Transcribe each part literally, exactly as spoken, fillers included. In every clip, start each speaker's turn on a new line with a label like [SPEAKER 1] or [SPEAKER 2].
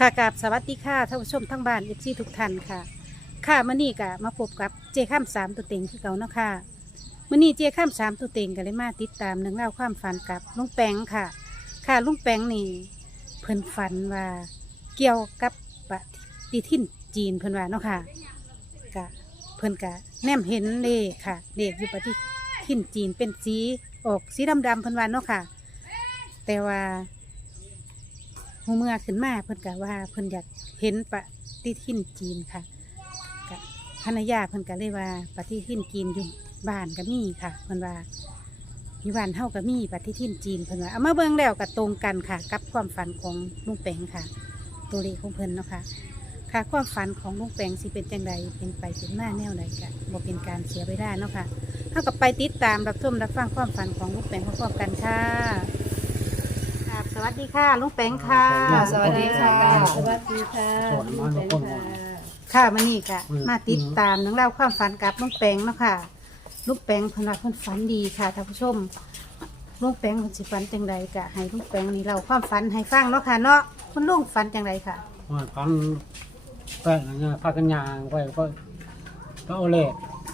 [SPEAKER 1] ค่ะกับสวัสดีค่ะท่านผู้ชมทั้งบ้านเอฟซีทุกท่านค่ะค่ะมื่อนี้ก็มาพบกับเจข้ามสามตัวเต็งที่เก่าเนาะค่ะมื่อนี้เจข้ามสามตัวเต็งก็เลยมาติดตามเรื่องเล่าวความฝันกับลุงแปงค่ะ ค่ะลุงแปงนี่เพิ่นฝันว่าเกี่ยวกับปฏิทินจีนเพิ่นว่าเนาะค่ะกะเพิ่นกะแนมเห็นเลขค่ะเลขอยู่ปฏิทินจีนเป็นสีออกสีดำๆเพิ่นว่าเนาะค่ะ แต่ว่าหูเมื่อขึ้นมาเพิ่นกะว่าเพิ่นอยากเห็นปฏิทินจีนค่ะกะภรรยาเพิ่นกะเลยว่าปฏิทินจีนอยู่บ้านก็มีค่ะเพิ่นว่าอยู่บ้านเฮาก็มีปฏิทินจีนเพิ่นว่าเอามาเบิ่งแล้วก็ตรงกันค่ะ กับความฝันของลุงแปงค่ะ ตัวเลขของเพิ่นเนาะค่ะค่ะความฝันของลุงแปงสิเป็นจังใดเป็นไปเป็นมาแนวใดกะบ่เป็นการเสียเวลาเนาะค่ะเฮาก็ไปติดตามรับชมรับฟังความฝันของลุงแปงพร้อมๆกันค่ะครับสวัสดีค่ะลุงแปงค่ะ
[SPEAKER 2] ค่ะสวัสดีค่ะ
[SPEAKER 1] สวัสดีค่ะ
[SPEAKER 3] สวัสดีค่ะ
[SPEAKER 1] ลุงแปงค่ะค่ะมื้อนี้ก็มาติดตามเรื่องราวความฝันกับลุงแปงเนาะค่ะลุงแปงเพิ่นว่าเพิ่นฝันดีค่ะท่านผู้ชมลุงแปงเพิ่นสิฝันจังใดก็ให้ลุงแปงนี่เล่าความฝันให้ฟังเนาะค่ะเนาะคุณลุงฝันจังใดค่ะ
[SPEAKER 3] ว่าพันแป้งอย่างเงี้ยพากันยางไปก็ก็เอาเหล็ก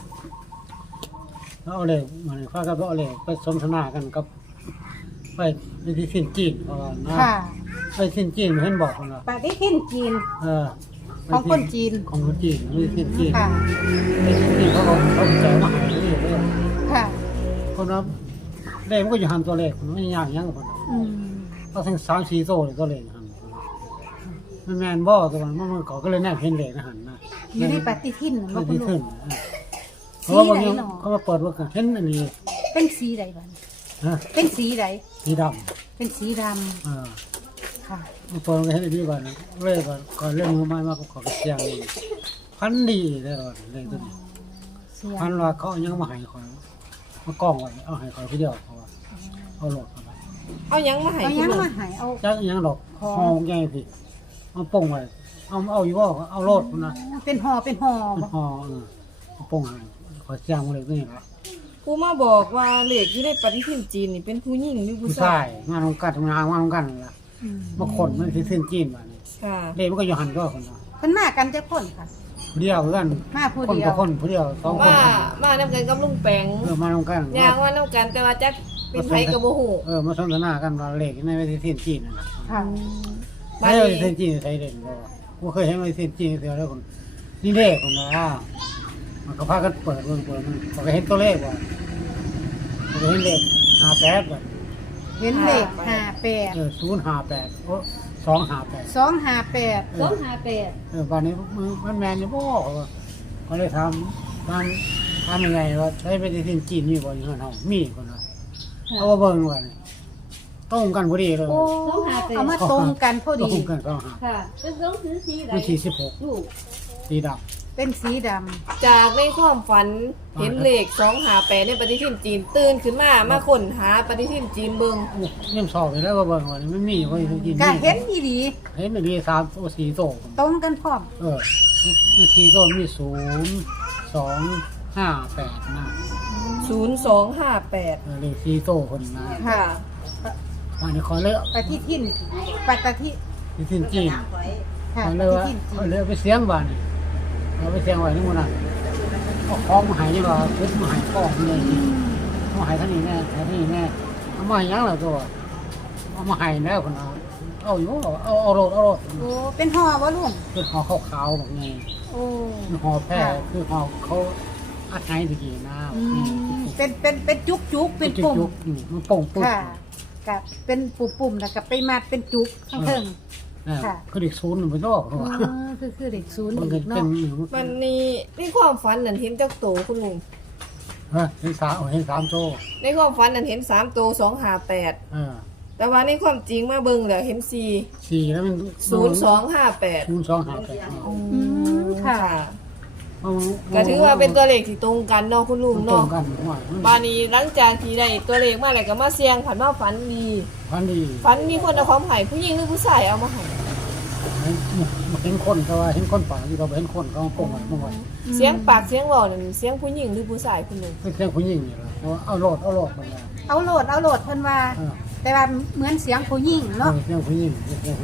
[SPEAKER 3] ก็เอาเหล็กมันพากันเอาเหล็กไปสนทนากันกับไปไปที่สิ้นจีนเขาว่านะ
[SPEAKER 1] ค่ะ
[SPEAKER 3] ไปสิ้นจีนเห็นบอกคนละ
[SPEAKER 1] ปฏิทินจีน
[SPEAKER 3] เออ
[SPEAKER 1] ของคนจีน
[SPEAKER 3] ของคนจีนไม่สิ้นจีน
[SPEAKER 1] ค่ะ
[SPEAKER 3] ไปสิ้นจีนเขาเขาเขาแจกมาให้นี่เลย
[SPEAKER 1] ค่ะ
[SPEAKER 3] คนนั้นเลขมันก็อยู่หันตัวเลขมันไม่ยากยังคนนั้น
[SPEAKER 1] อืม
[SPEAKER 3] ก็ทั้งสามสี่โซ่เลยตัวเลขหันมันแมนบ่ตัวมันมันก็เลยแน่เห็นเลขนะหันนะ
[SPEAKER 1] อยู่ในปฏิทิน
[SPEAKER 3] มั
[SPEAKER 1] บ่
[SPEAKER 3] น
[SPEAKER 1] คุ
[SPEAKER 3] ดี
[SPEAKER 1] ณลุ
[SPEAKER 3] ขึ้
[SPEAKER 1] ง
[SPEAKER 3] นเพราะว่าบางอย่างเขามาเปิดว่าเห็นอันนี้
[SPEAKER 1] เป็นสีใดบ้าง
[SPEAKER 3] ฮะ
[SPEAKER 1] เป็นสีใด
[SPEAKER 3] สีด
[SPEAKER 1] เป็นสีด
[SPEAKER 3] ำอ่า
[SPEAKER 1] ำค่ะ
[SPEAKER 3] มาเปิดก็เห็นอันนี้ก่อนเลยก่อนก่อนเรื่องมือไม้มาก็ขอเสียงนี่พันดีเลยก่อนเลยตัวนี้
[SPEAKER 1] เสียง
[SPEAKER 3] พันว่าเขายังมาให้คอยมากล้องไว้เอาให้คอยทีเดียวเพราะว่าเอาโหลดเข้าไป
[SPEAKER 2] เอายังมาให้
[SPEAKER 1] เอา
[SPEAKER 2] คุ
[SPEAKER 1] ยั
[SPEAKER 2] ณ
[SPEAKER 1] ง
[SPEAKER 2] ลุง
[SPEAKER 1] มาใหายเอา
[SPEAKER 3] จักยังดอกห้องใหญ่พี่เอาป่งไว้เอาเอาอยู่ว่าเอาโหลดนะ
[SPEAKER 1] เป็นห่อเป็นห่อ
[SPEAKER 3] มัน
[SPEAKER 1] บ่
[SPEAKER 3] ห่อเออเอาป่งให้คอยเสียงมาเลยตัวนี้ละ
[SPEAKER 2] ผู้มาบอกว่าเลขอยู่ในปฏิทินจีนนี่เป็นผู้หญิงหรือผู้
[SPEAKER 3] ผู้
[SPEAKER 2] ชา
[SPEAKER 3] ชาย ยงานของการทำงานงานของกันนั่นล่ะ
[SPEAKER 1] อืม
[SPEAKER 3] มาขนมันที่สิ้นจีนมานี่
[SPEAKER 2] ค่ะ
[SPEAKER 3] เลขมันก็อยู่หันก็คนละ
[SPEAKER 1] เพิ่นมากันจะคนค่ะ
[SPEAKER 3] ผู้เดียวเพื่อน
[SPEAKER 1] มาผู้
[SPEAKER 3] คน
[SPEAKER 1] เดีย
[SPEAKER 3] ต่อ
[SPEAKER 1] ว
[SPEAKER 3] คนผู้เดียวสองค
[SPEAKER 2] มาน มานำกันกับลุงแปง
[SPEAKER 3] เออมาลงกัน
[SPEAKER 2] ยางว่านำกันแต่ว่าจักเป็นไผกับบ่ฮู้
[SPEAKER 3] เออมาสนทนากันว่าเลขในวิธีสิ้นจีนนั่นแหละ
[SPEAKER 1] ค่ะ
[SPEAKER 2] บั
[SPEAKER 3] ไม่
[SPEAKER 2] ด
[SPEAKER 3] ได้
[SPEAKER 2] นี้
[SPEAKER 3] สิ้นจีนใช้เด่นบ่กูเคยเห็นวิธีสิ้นจีนเดียวแล้วคนนี่เลขคนละมันก็พากันเปิดเบิ่งเปิดมันก็เห็นตัวเลขว่าก็เห็นเลขห้าแปดว่า
[SPEAKER 1] เห็นเลขห้าแปด
[SPEAKER 3] เออศูนย์ห้าแปดโอ้สองห้าแปด
[SPEAKER 1] สองห้าแปด
[SPEAKER 3] สองห้าแปด เออวันนี้มันแมนอยู่บ่ก็เลยทำทำทำยังไงว่าใช้ไปที่สิ้นจีนมีบ่อยู่เฮามีคนละเอาว่าเบิ่งว่านี่ตรงกันพอดีเลย
[SPEAKER 1] โอ้เอามาตรงกันพอ
[SPEAKER 3] ตร
[SPEAKER 1] ดี
[SPEAKER 3] งกันสองห้า
[SPEAKER 4] ค่ะเป็นต้องซื้อสีใด
[SPEAKER 3] มันสี่สิบหก
[SPEAKER 4] ลูก
[SPEAKER 3] สีด
[SPEAKER 1] เป็นสีด
[SPEAKER 2] จากในความฝันเห็นเลขสองห้าแปดในปฏิทินจีนตื่นขึ้นมามาค้นหาปฏิทินจีนเบิ่ง
[SPEAKER 3] ำยังสอบไปแล้วว่าเบิ่งว่านี่มันมีว่าที่จีน
[SPEAKER 1] ำก็เห็นอีหลี
[SPEAKER 3] เห็นมันมีสามตัวสี่โต
[SPEAKER 1] ตรงกันพร้อม
[SPEAKER 3] เออมันสี่โตมีศูนย์สองห้าแปดนะ
[SPEAKER 2] ศูนย์สองห้าแปด
[SPEAKER 3] เออเลขสี่โตคนนะ
[SPEAKER 1] ค่ะ
[SPEAKER 3] วันนี้ขอเลย
[SPEAKER 1] ปฏิทินปฏิทิน
[SPEAKER 3] ที่สิ้นจีน
[SPEAKER 1] ค่ะ
[SPEAKER 3] เขา
[SPEAKER 1] ป
[SPEAKER 3] เลย
[SPEAKER 1] ฏิ
[SPEAKER 3] ว่า
[SPEAKER 1] ทินจี
[SPEAKER 3] เขา
[SPEAKER 1] น
[SPEAKER 3] เลยไปเสียงบ้านนี่เราไปเสียงไว้ที่มันน่ะเอาของมาใหายนี่ว่าขึ้นมาใหายกล้องเลยมาใหายท่านี้แน่ท่านี้แน่เอามาใหายยังล่ะตัวเอามาใหายแล้วคนเอาเอาอยู่เอาเอาโรดเอาโรด
[SPEAKER 1] โอ้เป็นห่อวะลุง
[SPEAKER 3] คือห่อขาวๆแบบนี้
[SPEAKER 1] โอ้
[SPEAKER 3] คือห่อแพร่คือห่อเขาอัดไห้ตะกี้นะ
[SPEAKER 1] อืมเป็นเป็นเป็นจุกจุกเป็นปุ่ม
[SPEAKER 3] จุกๆอืมมันโป่งปุ๊บ
[SPEAKER 1] ค่ะกับเป็นปุ่มๆแล้วก็ไปมัดเป็นจุกข้างเทิง
[SPEAKER 3] อ่า
[SPEAKER 1] ค่ะ
[SPEAKER 3] คือเด็กศูนย์มันไปนอก
[SPEAKER 1] อ๋
[SPEAKER 3] เขา
[SPEAKER 1] อ
[SPEAKER 3] ว่า
[SPEAKER 1] คือคือเด็กศูนย์
[SPEAKER 3] มัน
[SPEAKER 1] อี
[SPEAKER 3] เป็
[SPEAKER 1] ก
[SPEAKER 3] น
[SPEAKER 1] เนาะ
[SPEAKER 2] มันนี่ในความฝันนั่นเห็นจักโตคุณลุง
[SPEAKER 3] เฮ้ยเห็นสามเห็นสามโต
[SPEAKER 2] ในความฝันนั่นเห็นสามโตสองห้าแปด
[SPEAKER 3] อ่า
[SPEAKER 2] แต่ว่าในความจริงมาเบิ่งแล้วเห็นสี่
[SPEAKER 3] สี่แล้วมัน
[SPEAKER 2] ศูนย์สองห้าแปด
[SPEAKER 3] ศูนย์สองห้าแปด
[SPEAKER 1] อืมค่ะ
[SPEAKER 2] ก็ถือว่าเป็นตัวเลขที่ตรงกันเนาะคุณลุง
[SPEAKER 3] ตร
[SPEAKER 2] เนาะ
[SPEAKER 3] งกันว่า
[SPEAKER 2] บานี้หลังจากที่ได้ตัวเลขมาแล้วก็มาเสี่ยงผันมาฝันดี
[SPEAKER 3] พันดี
[SPEAKER 2] ฝันมีคนเอาของให้ผู้หญิงหรือผู้ชายเอามาให้
[SPEAKER 3] เห็นคนก็ว่าเห็นคนป่าที่เราเห็นคนเขาโกงไว้เมื่อวาน
[SPEAKER 2] เสียงปากเสียงเว้านั่นเสียงผู้หญิงหรือผู้ชายคุณลุง
[SPEAKER 3] เป็นเสียงผู้หญิงนี่แหละว่าเอาโหลดเอาโหลดมาแล้ว
[SPEAKER 1] เอาโหลดเอาโหลดเพิ่นว่า
[SPEAKER 3] เออ
[SPEAKER 1] แต่ว่าเหมือนเสียงผู้หญิงเนาะ
[SPEAKER 3] เสียงผู้หญิงเสียงผู้หญิง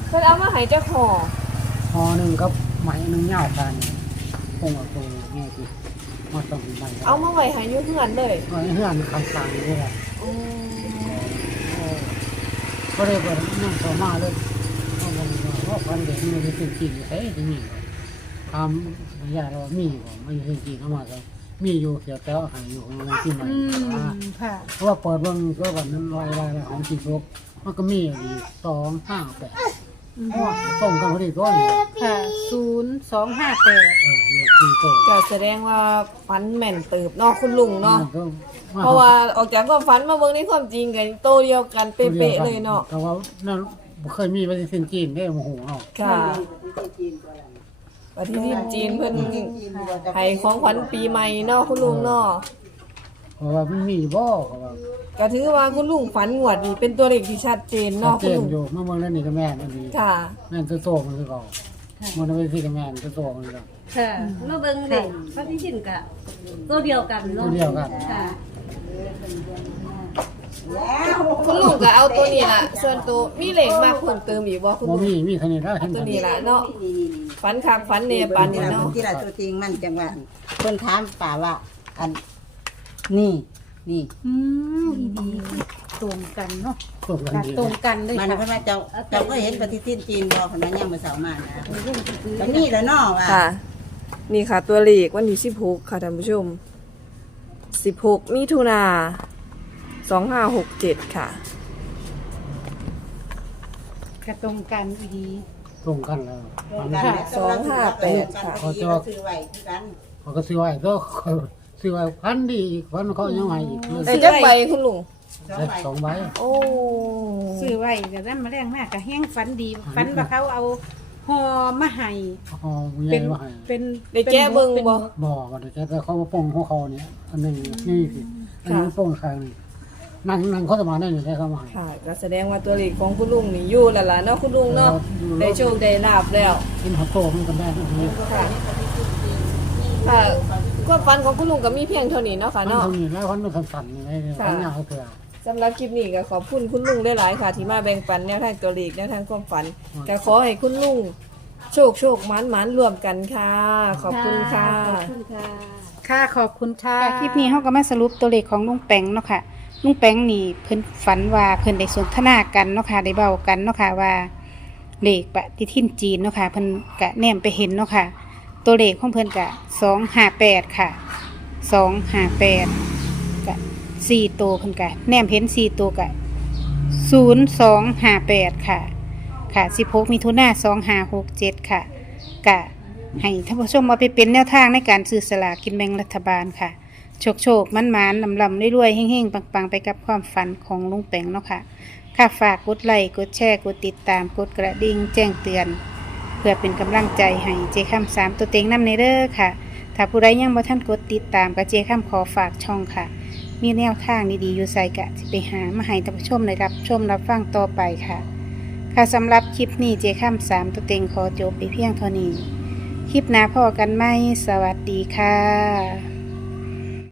[SPEAKER 2] เพิ่นเอามาให้เจ้าห่อ
[SPEAKER 3] พอหนึ่งกับไหมหนึ่งเหย้ากันคงเอาตัวแง่ที่มาต้องใหม่
[SPEAKER 2] เอามาไว้ให้อยู่เฮือนเลย
[SPEAKER 3] ไว้เฮือนคำสั่งนี่แหละ
[SPEAKER 2] อืม
[SPEAKER 3] ก็เลยบอกนั่งต่อมาเลยเพราะมันว่าพันเด็กมันจะเป็นจริงใช่ที่มีทำระยะเรามีบ่ไม่เป็นจริงเข้ามาก็มีอยู่เสียแต่หายอยู่ของมันที่ใหม่
[SPEAKER 1] อืมค่ะ
[SPEAKER 3] เพราะว่าเปิดเบิ่งก็วันนั้นลอยลายของจีนรบมันก็มีอยู่สองห้าแปดส่งกันพอดีต้น
[SPEAKER 1] ค่ะศูนย์สองห้าแปด
[SPEAKER 3] เออเลขที่โต
[SPEAKER 2] ก็แสดงว่าฝันแม่นเติบเนาะคุณลุงเนาะ
[SPEAKER 3] ก็
[SPEAKER 2] เพราะว่าออกจากความฝันมาเบิ่งในความจริงกันโตเดียวกันเป๊ะๆเลยเนาะ
[SPEAKER 3] แต่ว่านั่นบ่เคยมีปฏิทินจีนได้โมโหเนาะ
[SPEAKER 2] ค่ะปฏิทินจีนเพิ่นให้ของขวัญปีใหม่เนาะคุณลุงเนาะ
[SPEAKER 3] เพราะว่ามันมีบ่เพราะว่า
[SPEAKER 2] ก็ถือว่าคุณลุงฝันงวดนี่เป็นตัวเลขที่ชัดเจน
[SPEAKER 3] ชัด
[SPEAKER 2] เนาะ
[SPEAKER 3] เจ
[SPEAKER 2] คุณ
[SPEAKER 3] น
[SPEAKER 2] ลุง
[SPEAKER 3] อยู่เมื่อเมื่อนั้นนี่ก็แม่นอันนี้
[SPEAKER 2] ค่ะ
[SPEAKER 3] แม่นตัวโตมันคือเก่ามันเอาไปที่กับแม่นตัวโตมันคือเก่า
[SPEAKER 4] ค่ะมาเบิ่งเด็กปฏิทินกะตัวเดียวกันเนาะ
[SPEAKER 3] ตัวเดียวกัน
[SPEAKER 4] ค่ะ
[SPEAKER 2] คุณลุงก็เอาตัวนี้ล่ะ ส่วนตัวมีเลขมากเพิ่มเติมอีกบ่คุณ
[SPEAKER 3] บ่
[SPEAKER 2] ลุง
[SPEAKER 3] มีมีเท่านี้แล้วเห็น
[SPEAKER 2] ตัว
[SPEAKER 3] บ่
[SPEAKER 2] นี้ล่ะเนาะฝันคักฝันแน่ปานนี้เนาะ
[SPEAKER 5] ที่ละตัวจริงมันจังว่าเพิ่นถามป่าว่า อันนี่นี่
[SPEAKER 1] อืมดีๆตรงกันเนาะ
[SPEAKER 3] ตรงกัน
[SPEAKER 1] ค่ะ
[SPEAKER 3] ดี
[SPEAKER 1] ตรงกันเลย
[SPEAKER 5] มัน
[SPEAKER 1] ค่ะ
[SPEAKER 5] เพิ่นว่าเจ้าเจ้าก็เห็นปฏิทินจีนบ่เพิ่นว่ายังมื้อเช้ามานะก็นี่แหละเนาะว่า
[SPEAKER 2] ค่ะ นี่ค่ะตัวเลขวันที่สิบหกค่ะท่านผู้ชมสิบหกมิถุนาสองห้าหกเจ็ดค่ะ
[SPEAKER 1] กระตรงกันดี
[SPEAKER 3] ตรงกันแล้วมัน
[SPEAKER 1] ค่ะ
[SPEAKER 2] สองห้าแปดค่ะ
[SPEAKER 5] เขาจะซื้อไว้คือกัน
[SPEAKER 3] เขาก็ซื้อไว้ก็เขาซื้อไว้พันดีอีกพันเขายังไงอีกเลย
[SPEAKER 2] ได้จักใบคุณลุง
[SPEAKER 3] ได้สองใบ
[SPEAKER 2] โอ้
[SPEAKER 1] ซื้อไว้ก็นั้นมาแรงมากก็แห้งฝันดีฝันว่าเขาเอาห่อมาให้
[SPEAKER 3] อ๋อใหญ่
[SPEAKER 1] เป็น
[SPEAKER 3] ว่าให้
[SPEAKER 1] เป็น
[SPEAKER 2] ได้แก้เบิ่ง
[SPEAKER 1] เป็น
[SPEAKER 2] บ่
[SPEAKER 3] บ่ก็ได้แต่เขามาป้องของเขาเนี่ยอันหนึงนี่สิอันนี้ป้องข้างนี่นั่งนั่งเขาจะมาได้นี่ได้เข้ามาให้
[SPEAKER 2] ค่ะก็แสดงว่าตัวเลขของคุณลุงนี่อยู่แล้วล่ะเนาะคุณลุงเนาะได้โชคได้ลาบแล้ว
[SPEAKER 3] กินหัวโตมันกันได้ทุกที
[SPEAKER 2] ค่ะค่ะความฝันของคุณลุงก็มีเพียงเท่านี้เนาะค่ะ
[SPEAKER 3] มัน
[SPEAKER 2] เนาะ
[SPEAKER 3] เท่านี้แล้วมันมันสั่นๆนี่ไงเนี่ยมันยาวเถื่อ
[SPEAKER 2] สำหรับคลิปนี้ก็ขอบคุณคุณลุงหลายๆค่ะ ที่มาแบ่งปันแนวทางตัวเลขแนวทางความฝันก็ขอให้คุณลุงโชคโชคหมานหมานรวมกันค่ะ ขอบคุณค่ะ
[SPEAKER 4] ขอบคุณค่ะ
[SPEAKER 1] ค่ะขอบคุณค่ะคลิปนี้เขาก็มาสรุปตัวเลขของลุงแปงเนาะค่ะลุงแปงนี่เพิ่นฝันว่าเพิ่นได้สนทนากันเนาะค่ะได้เบากันเนาะค่ะว่าเลขปฏิทินจีนเนาะค่ะเพิ่นกะแนมไปเห็นเนาะค่ะตัวเลขของเพิ่นกะสองห้าแปดค่ะสองห้าแปดกะสี่ตัวเพิ่นกะแนมเห็นสี่ตัวกะศูนย์สองห้าแปดค่ะค่ะสิบหกมิถุนาสองห้าหกเจ็ดค่ะกะให้ท่านผู้ชมมาไปเป็นแนวทางในการซื้อสลากกินแบ่งรัฐบาลค่ะโชคโชคมันมันลำลำรวยๆเฮ่งๆปังๆไปกับความฝันของลุงแปงเนาะค่ะค่ะฝากกดไลค์กดแชร์กดติดตามกดกระดิ่งแจ้งเตือน เพื่อเป็นกำลังใจให้เจค้ำสามตัวเต็งน้ำในเด้อค่ะ ถ้าผู้ใดยังบ่ท่านกดติดตามก็เจค้ำขอฝากช่องค่ะ มีแนวทางดีๆอยู่ใส่กะจะไปหามาให้ท่านผู้ชมได้รับชมรับฟังต่อไปค่ะ ค่ะสำหรับคลิปนี้เจค้ำสามตัวเต็งขอจบไปเพียงเท่านี้ คลิปหน้าพอกันไหมสวัสดีค่ะ